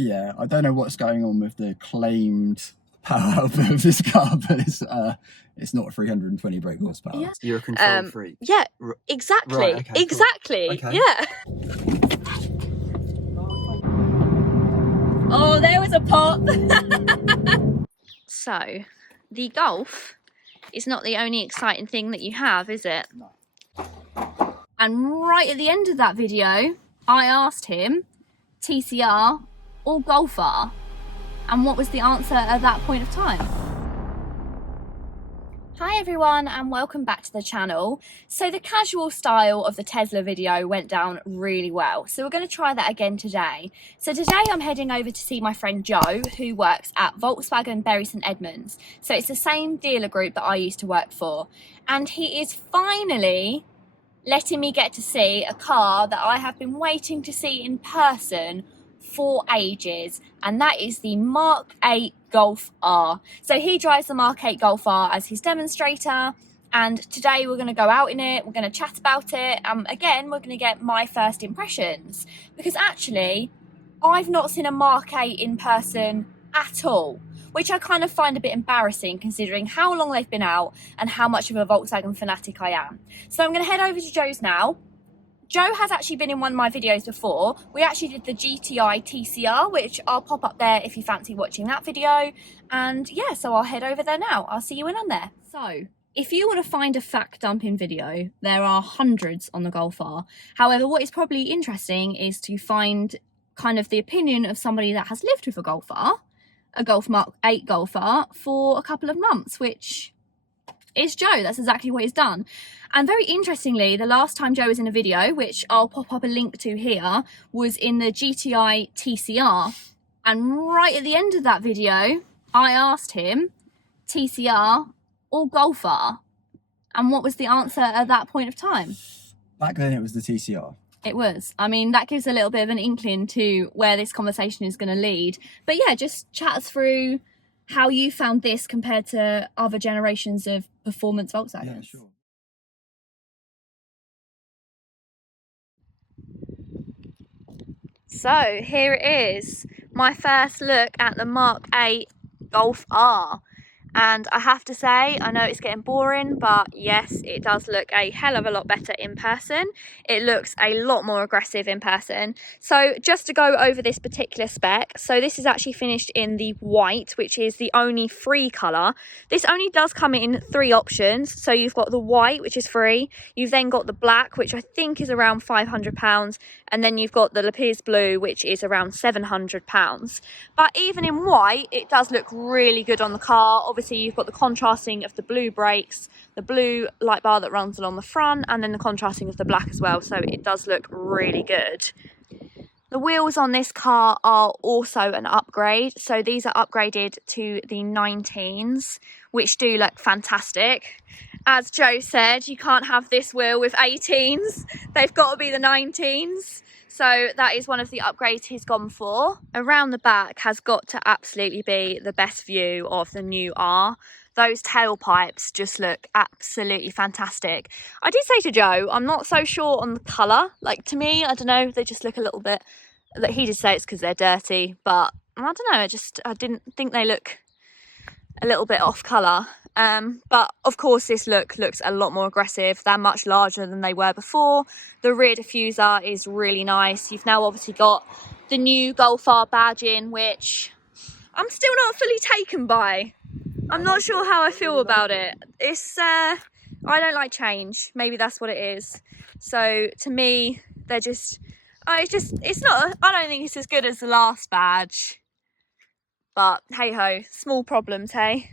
Yeah, I don't know what's going on with the claimed power output of this car, but it's not 320 brake horsepower. Yeah. You're a control freak. Yeah, exactly. Right, okay, exactly. cool. Okay. Yeah. Oh, there was a pop. So, the Golf is not the only exciting thing that you have, is it? No. And right at the end of that video, I asked him, TCR or Golf R? And what was the answer at that point of time? Hi everyone and welcome back to the channel. So the casual style of the Tesla video went down really well. So we're going to try that again today. So today I'm heading over to see my friend Joe, who works at Volkswagen Bury St Edmunds. So it's the same dealer group that I used to work for. And he is finally letting me get to see a car that I have been waiting to see in person for ages, and that is the MK8 Golf R. So he drives the MK8 Golf R as his demonstrator, and today we're going to go out in it, we're going to chat about it, again we're going to get my first impressions, because actually I've not seen a MK8 in person at all, which I kind of find a bit embarrassing considering how long they've been out and how much of a Volkswagen fanatic I am. So I'm going to head over to Joe's now. Joe has actually been in one of my videos before. We actually did the GTI TCR, which I'll pop up there if you fancy watching that video. And yeah, so I'll head over there now. I'll see you when I'm there. So, if you want to find a fact dumping video, there are hundreds on the Golf R. However, what is probably interesting is to find kind of the opinion of somebody that has lived with a Golf R, a Golf MK8 Golf R, for a couple of months, which is Joe. That's exactly what he's done. And very interestingly, the last time Joe was in a video, which I'll pop up a link to here, was in the GTI TCR. And right at the end of that video, I asked him, TCR or Golf R? And what was the answer at that point of time? Back then it was the TCR. It was. I mean, that gives a little bit of an inkling to where this conversation is going to lead. But yeah, just chat us through how you found this compared to other generations of performance Volkswagens. Yeah, sure. So here it is, my first look at the MK8 Golf R. And I have to say, I know it's getting boring, but yes, it does look a hell of a lot better in person. It looks a lot more aggressive in person. So just to go over this particular spec, so this is actually finished in the white, which is the only free colour. This only does come in 3 options. So you've got the white, which is free. You've then got the black, which I think is around £500. And then you've got the LAPIZ blue, which is around £700. But even in white, it does look really good on the car. Obviously, you've got the contrasting of the blue brakes, the blue light bar that runs along the front, and then the contrasting of the black as well. So it does look really good. The wheels on this car are also an upgrade. So these are upgraded to the 19s, which do look fantastic. As Joe said, you can't have this wheel with 18s. They've got to be the 19s. So that is one of the upgrades he's gone for. Around the back has got to absolutely be the best view of the new R. Those tailpipes just look absolutely fantastic. I did say to Joe, I'm not so sure on the colour. Like, to me, I don't know, they just look a little bit... That he did say it's because they're dirty, but I don't know, I didn't think they look a little bit off colour. But of course this looks a lot more aggressive. They're much larger than they were before. The rear diffuser is really nice. You've now obviously got the new Golf R badge in, which I'm still not fully taken by. I'm not sure how I feel about it. It's I don't like change. Maybe that's what it is. So to me, they're just it's not, I don't think it's as good as the last badge. But hey ho, small problems, hey.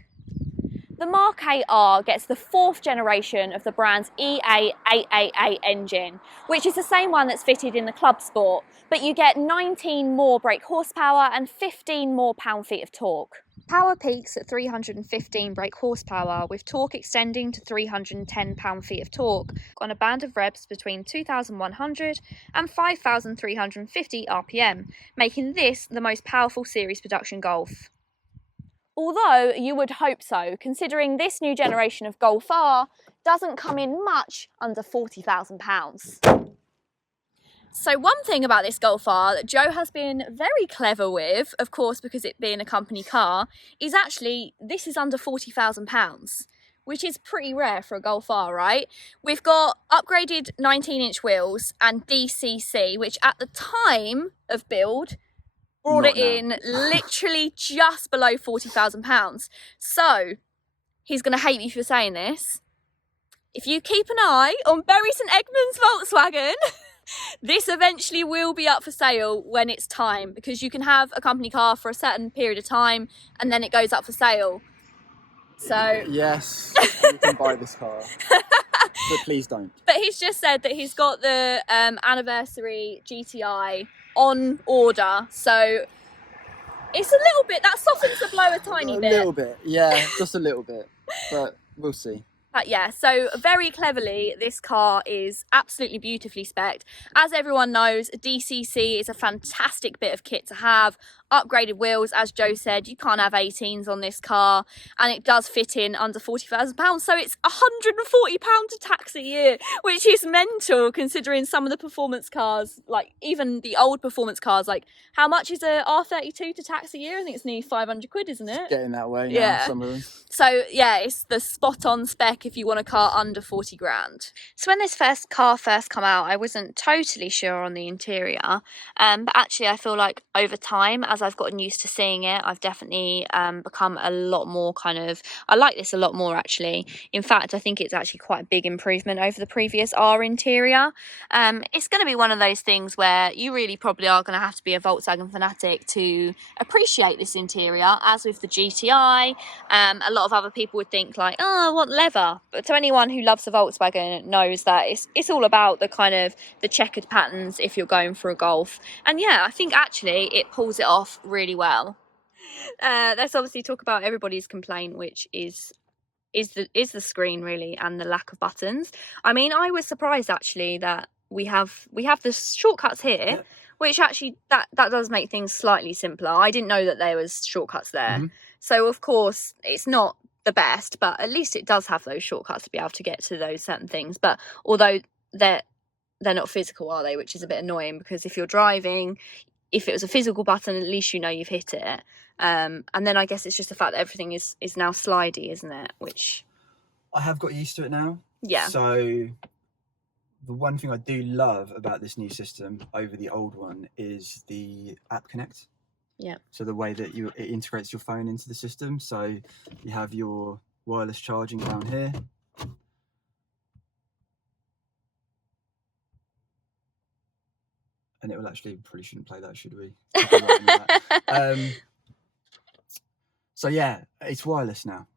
The MK8 R gets the 4th generation of the brand's EA888 engine, which is the same one that's fitted in the Club Sport, but you get 19 more brake horsepower and 15 more pound-feet of torque. Power peaks at 315 brake horsepower, with torque extending to 310 pound-feet of torque on a band of revs between 2,100 and 5,350 RPM, making this the most powerful series production Golf. Although you would hope so, considering this new generation of Golf R doesn't come in much under £40,000. So one thing about this Golf R that Joe has been very clever with, of course, because it being a company car, is actually this is under £40,000, which is pretty rare for a Golf R, right? We've got upgraded 19-inch wheels and DCC, which at the time of build brought Not it in literally just below £40,000. So he's going to hate me for saying this. If you keep an eye on Berries and Edmunds Volkswagen, this eventually will be up for sale when it's time, because you can have a company car for a certain period of time and then it goes up for sale. So yes, you can buy this car, but please don't. But he's just said that he's got the anniversary GTI on order, so it's a little bit, that softens the blow a tiny bit. A little bit, yeah, just a little bit, but we'll see. But yeah, so very cleverly, this car is absolutely beautifully spec'd. As everyone knows, DCC is a fantastic bit of kit to have. Upgraded wheels, as Joe said, you can't have 18s on this car, and it does fit in under £40,000, so it's £140 to tax a year, which is mental considering some of the performance cars, like even the old performance cars, like how much is a R32 to tax a year? I think it's nearly 500 quid, isn't it? It's getting that way now, Yeah. some of them. So yeah, it's the spot on spec if you want a car under 40 grand. So when this car first come out, I wasn't totally sure on the interior, but actually I feel like over time, as I've gotten used to seeing it, I've definitely become a lot more I like this a lot more actually. In fact, I think it's actually quite a big improvement over the previous R interior. It's going to be one of those things where you really probably are going to have to be a Volkswagen fanatic to appreciate this interior, as with the GTI. A lot of other people would think like, oh, I want leather, but to anyone who loves a Volkswagen knows that it's all about the kind of the checkered patterns if you're going for a Golf. And yeah, I think actually it pulls it off really well. Let's obviously talk about everybody's complaint, which is the screen really, and the lack of buttons. I mean, I was surprised actually that we have the shortcuts here. Yeah. Which actually that does make things slightly simpler. I didn't know that there was shortcuts there. Mm-hmm. So of course it's not the best, but at least it does have those shortcuts to be able to get to those certain things. But although they're not physical, are they? Which is a bit annoying, because if you're driving, if it was a physical button, at least you know you've hit it. And then I guess it's just the fact that everything is now slidey, isn't it? Which I have got used to it now. Yeah. So the one thing I do love about this new system over the old one is the app connect. Yeah. So the way that it integrates your phone into the system. So you have your wireless charging down here. And it will actually, probably shouldn't play that, should we? So yeah, it's wireless now.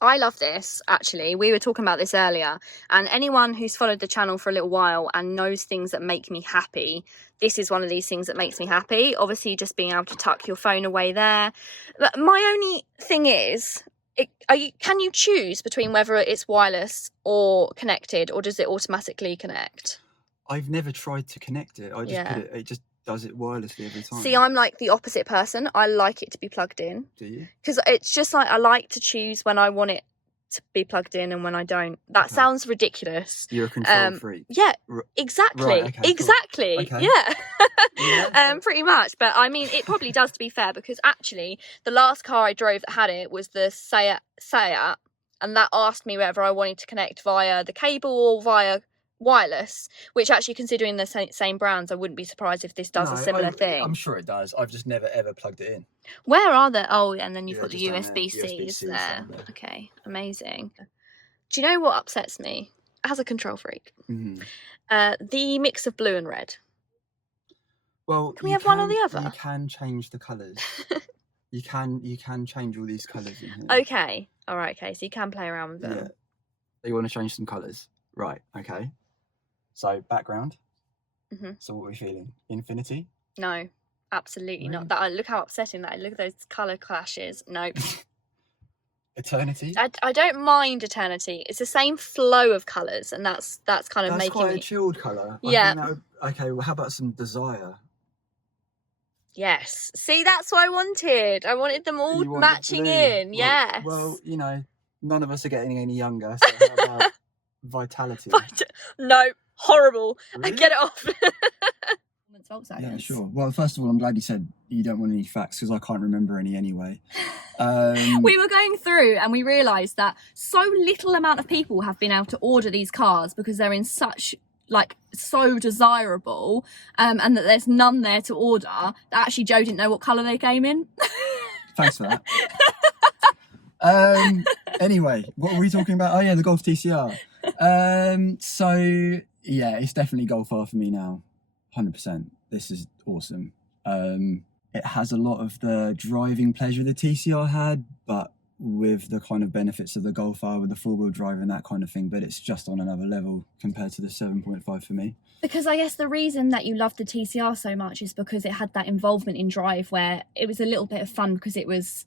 I love this, actually. We were talking about this earlier, and anyone who's followed the channel for a little while and knows things that make me happy, this is one of these things that makes me happy. Obviously, just being able to tuck your phone away there. But my only thing is, can you choose between whether it's wireless or connected, or does it automatically connect? I've never tried to connect it. I just put it just does it wirelessly every time. See, I'm like the opposite person. I like it to be plugged in. Do you? Because it's just like I like to choose when I want it to be plugged in and when I don't. That sounds ridiculous. You're a control freak. Yeah, exactly. Right, okay, exactly. Cool. Okay. Yeah. Pretty much. But I mean, it probably does, to be fair, because actually the last car I drove that had it was the Seat, and that asked me whether I wanted to connect via the cable or via wireless, which actually, considering the same brands, I wouldn't be surprised if this does a similar thing. I'm sure it does. I've just never ever plugged it in. Where are the and then you've got the USB-Cs there. Okay, amazing. Do you know what upsets me as a control freak? Mm-hmm. The mix of blue and red. Well, can we have one or the other? You can change the colours. you can change all these colours in here. Okay, all right, okay, so you can play around with them. Yeah. You want to change some colours, right? Okay. So background. Mm-hmm. So what are we feeling? Infinity? No, absolutely not. That look how upsetting that is. Look at those colour clashes. Nope. Eternity? I don't mind eternity. It's the same flow of colours, and that's kind of making quite a chilled colour. Yeah. Okay, well, how about some desire? Yes. See, that's what I wanted. I wanted them all matching in. Well, yes. Well, you know, none of us are getting any younger, so how about vitality? No. Horrible. Really? Get it off. performance Volkswagens. Yeah, sure. Well, first of all, I'm glad you said you don't want any facts because I can't remember any anyway. We were going through and we realised that so little amount of people have been able to order these cars because they're in such, like, so desirable, and that there's none there to order, that actually Joe didn't know what colour they came in. Thanks for that. Anyway, what were we talking about? Oh yeah, the Golf TCR. So yeah, it's definitely Golf R for me now. 100%. This is awesome. It has a lot of the driving pleasure the TCR had, but with the kind of benefits of the Golf R with the four-wheel drive and that kind of thing, but it's just on another level compared to the 7.5 for me. Because I guess the reason that you loved the TCR so much is because it had that involvement in drive where it was a little bit of fun because it was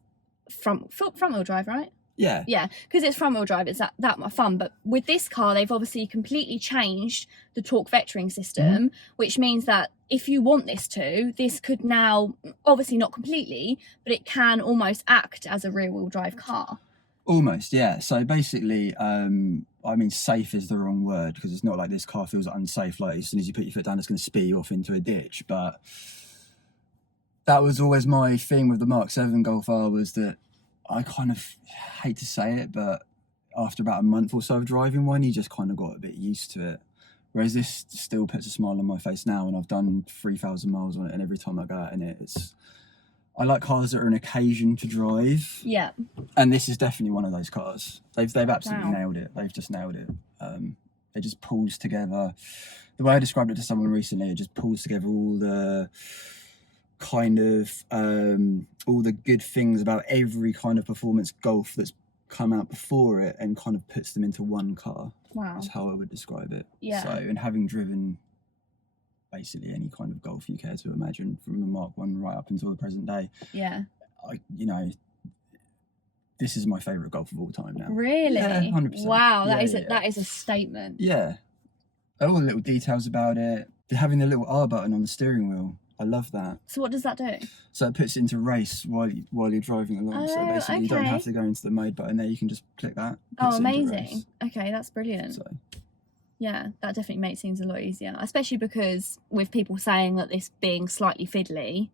front-wheel drive, right? Yeah. Yeah, because it's front-wheel drive, it's that much fun. But with this car, they've obviously completely changed the torque vectoring system, which means that if you want this could now, obviously not completely, but it can almost act as a rear-wheel drive car. Almost, yeah. So basically, I mean, safe is the wrong word because it's not like this car feels unsafe. Like as soon as you put your foot down, it's going to spear you off into a ditch. But that was always my thing with the Mark 7 Golf R, was that I kind of hate to say it, but after about a month or so of driving one, you just kind of got a bit used to it. Whereas this still puts a smile on my face now, and I've done 3,000 miles on it, and every time I go out in it, I like cars that are an occasion to drive. Yeah. And this is definitely one of those cars. They've absolutely nailed it. They've just nailed it. It just pulls together. The way I described it to someone recently, it just pulls together all the kind of all the good things about every kind of performance Golf that's come out before it and kind of puts them into one car. Wow. That's how I would describe it. Yeah. So, and having driven basically any kind of Golf you care to imagine, from the Mark 1 right up until the present day. Yeah. This is my favourite Golf of all time now. Really? Yeah, 100%. Wow, that is a statement. Yeah. All the little details about it. Having the little R button on the steering wheel. I love that. So what does that do? So it puts it into race while you're driving along. So basically you don't have to go into the mode button there. You can just click that. Oh, amazing. Okay, that's brilliant. So. Yeah, that definitely makes things a lot easier. Especially because with people saying that this being slightly fiddly,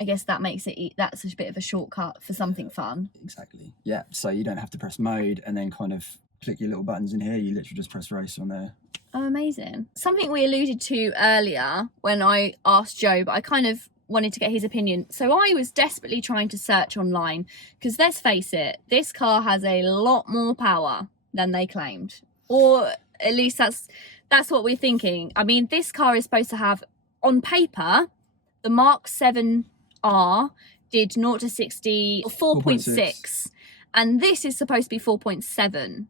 I guess that makes it, that's a bit of a shortcut for something fun. Exactly. Yeah, so you don't have to press mode and then kind of click your little buttons in here. You literally just press race on there. Oh, amazing. Something we alluded to earlier when I asked Joe, but I kind of wanted to get his opinion. So I was desperately trying to search online because let's face it, this car has a lot more power than they claimed. Or at least that's what we're thinking. I mean, this car is supposed to have, on paper, the Mark 7 R did 0 to 60 4.6, and this is supposed to be 4.7.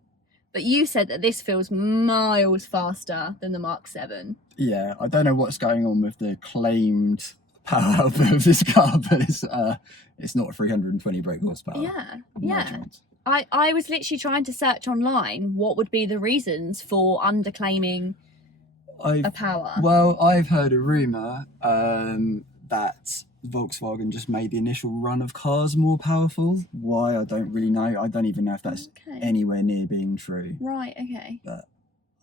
But you said that this feels miles faster than the Mark 7. Yeah, I don't know what's going on with the claimed power output of this car, but it's not 320 brake horsepower. Yeah, yeah. I was literally trying to search online what would be the reasons for underclaiming a power. Well, I've heard a rumour that Volkswagen just made the initial run of cars more powerful. Why, I don't really know. I don't even know if that's anywhere near being true. Right, okay. But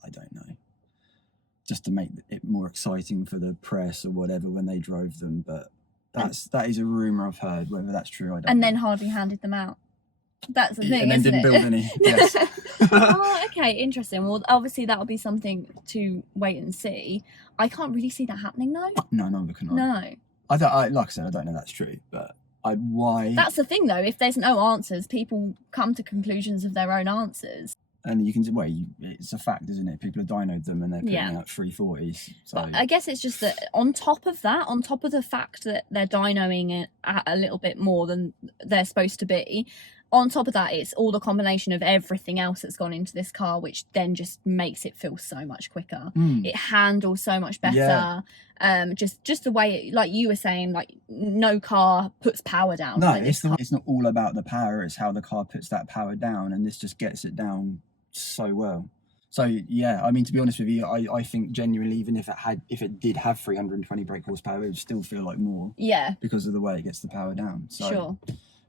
I don't know. Just to make it more exciting for the press or whatever when they drove them. But that is a rumour I've heard. Whether that's true, I don't know. And then Harvey handed them out. That's the thing, and then didn't build any. Yes. Oh, okay, interesting. Well, obviously that'll be something to wait and see. I can't really see that happening though. No, neither can I. No. Like I said, I don't know that's true, but why? That's the thing though. If there's no answers, people come to conclusions of their own answers. And you can, it's a fact, isn't it? People have dynoed them and they're putting out 340s. So but I guess it's just that on top of the fact that they're dynoing it at a little bit more than they're supposed to be, on top of that, it's all the combination of everything else that's gone into this car, which then just makes it feel so much quicker. It handles so much better. Yeah. Just the way, like you were saying, like no car puts power down. No, it's not all about the power. It's how the car puts that power down, and this just gets it down so well. So yeah, I mean, to be honest with you, I think genuinely, even if it did have 320 brake horsepower, it would still feel like more. Yeah. Because of the way it gets the power down. So, sure.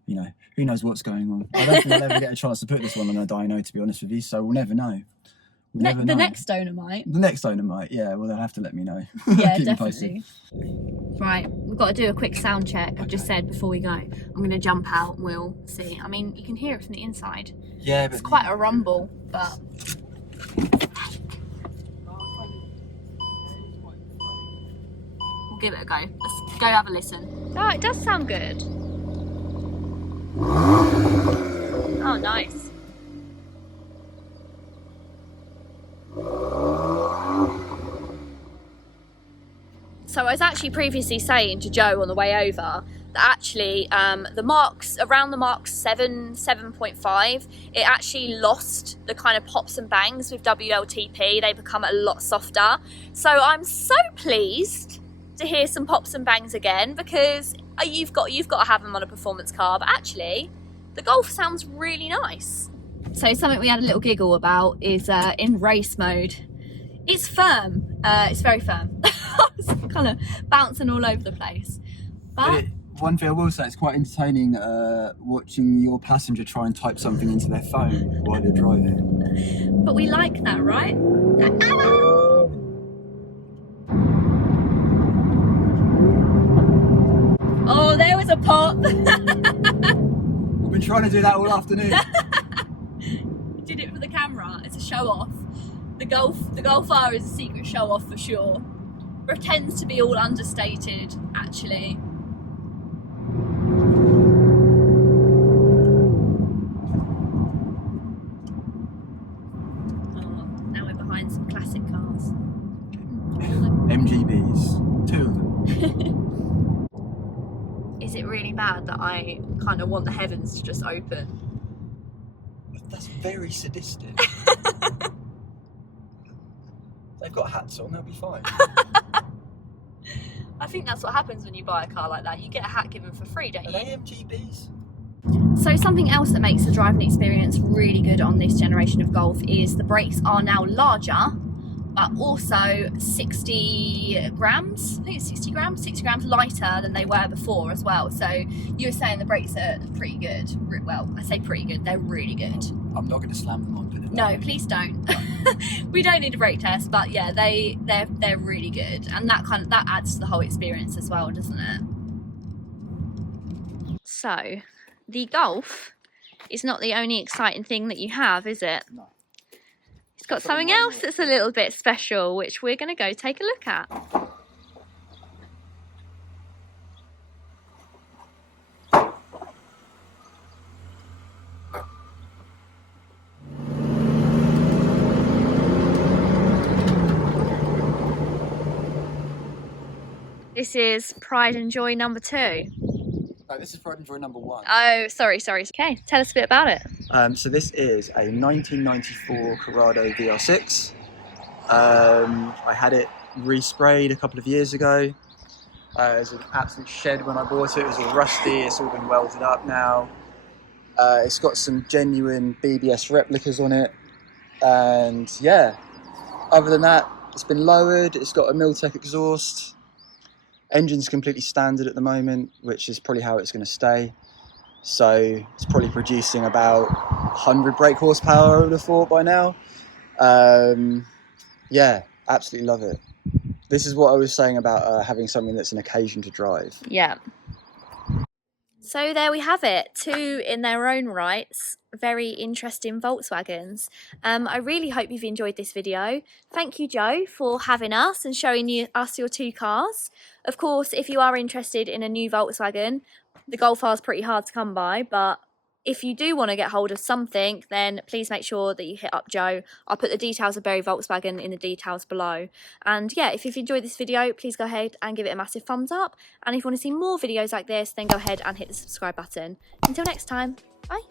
You know, who knows what's going on. I don't think I'll ever get a chance to put this one on a dyno, to be honest with you, so we'll never know. Never the know. next owner might. The next owner might, yeah. Well, they'll have to let me know. Yeah, Keep me posted. definitely. Right, we've got to do a quick sound check. I've just said before we go. I'm going to jump out and we'll see. I mean, you can hear it from the inside. Yeah, but It's quite a rumble, but... We'll give it a go. Let's go have a listen. Oh, it does sound good. Oh, nice. So I was actually previously saying to Joe on the way over that actually the marks, around the Mark 7, 7.5, it actually lost the kind of pops and bangs with WLTP. They become a lot softer. So I'm so pleased to hear some pops and bangs again, because you've got to have them on a performance car, but actually the Golf sounds really nice. So something we had a little giggle about is in race mode. It's firm. It's very firm. I was kind of bouncing all over the place. But one thing I will say, it's quite entertaining watching your passenger try and type something into their phone while you're driving. But we like that, right? Oh, there was a pop. I've been trying to do that all afternoon. Did it for the camera. It's a show off. The Golf R is a secret show off for sure. Pretends to be all understated, actually. Oh, now we're behind some classic cars. MGBs, 2 of them. Is it really bad that I kind of want the heavens to just open? That's very sadistic. They've got hats on, they'll be fine. I think that's what happens when you buy a car like that. You get a hat given for free, don't you? Are they MGBs? So something else that makes the driving experience really good on this generation of Golf is the brakes are now larger, but also 60 grams, I think it's 60 grams lighter than they were before as well. So you were saying the brakes are pretty good. Well, I say pretty good, they're really good. I'm not going to slam them on. No, please don't. We don't need a brake test, but yeah, they're really good, and that adds to the whole experience as well, doesn't it? So, the Golf is not the only exciting thing that you have, is it? No. It's got something else that's a little bit special, which we're going to go take a look at. This is Pride and Joy number 2. No, this is Pride and Joy number 1. Oh, sorry. Okay, tell us a bit about it. So this is a 1994 Corrado VR6. I had it resprayed a couple of years ago. It was an absolute shed when I bought it. It was all rusty. It's all been welded up now. It's got some genuine BBS replicas on it. And yeah, other than that, it's been lowered. It's got a Miltech exhaust. Engine's completely standard at the moment, which is probably how it's going to stay. So it's probably producing about 100 brake horsepower, I would have thought by now. Yeah, absolutely love it. This is what I was saying about having something that's an occasion to drive. Yeah. So there we have it, 2 in their own rights, very interesting Volkswagens. I really hope you've enjoyed this video. Thank you, Joe, for having us and showing us your 2 cars. Of course, if you are interested in a new Volkswagen, the Golf R is pretty hard to come by, but if you do want to get hold of something, then please make sure that you hit up Joe. I'll put the details of Berry Volkswagen in the details below. And yeah, if you've enjoyed this video, please go ahead and give it a massive thumbs up. And if you want to see more videos like this, then go ahead and hit the subscribe button. Until next time, bye.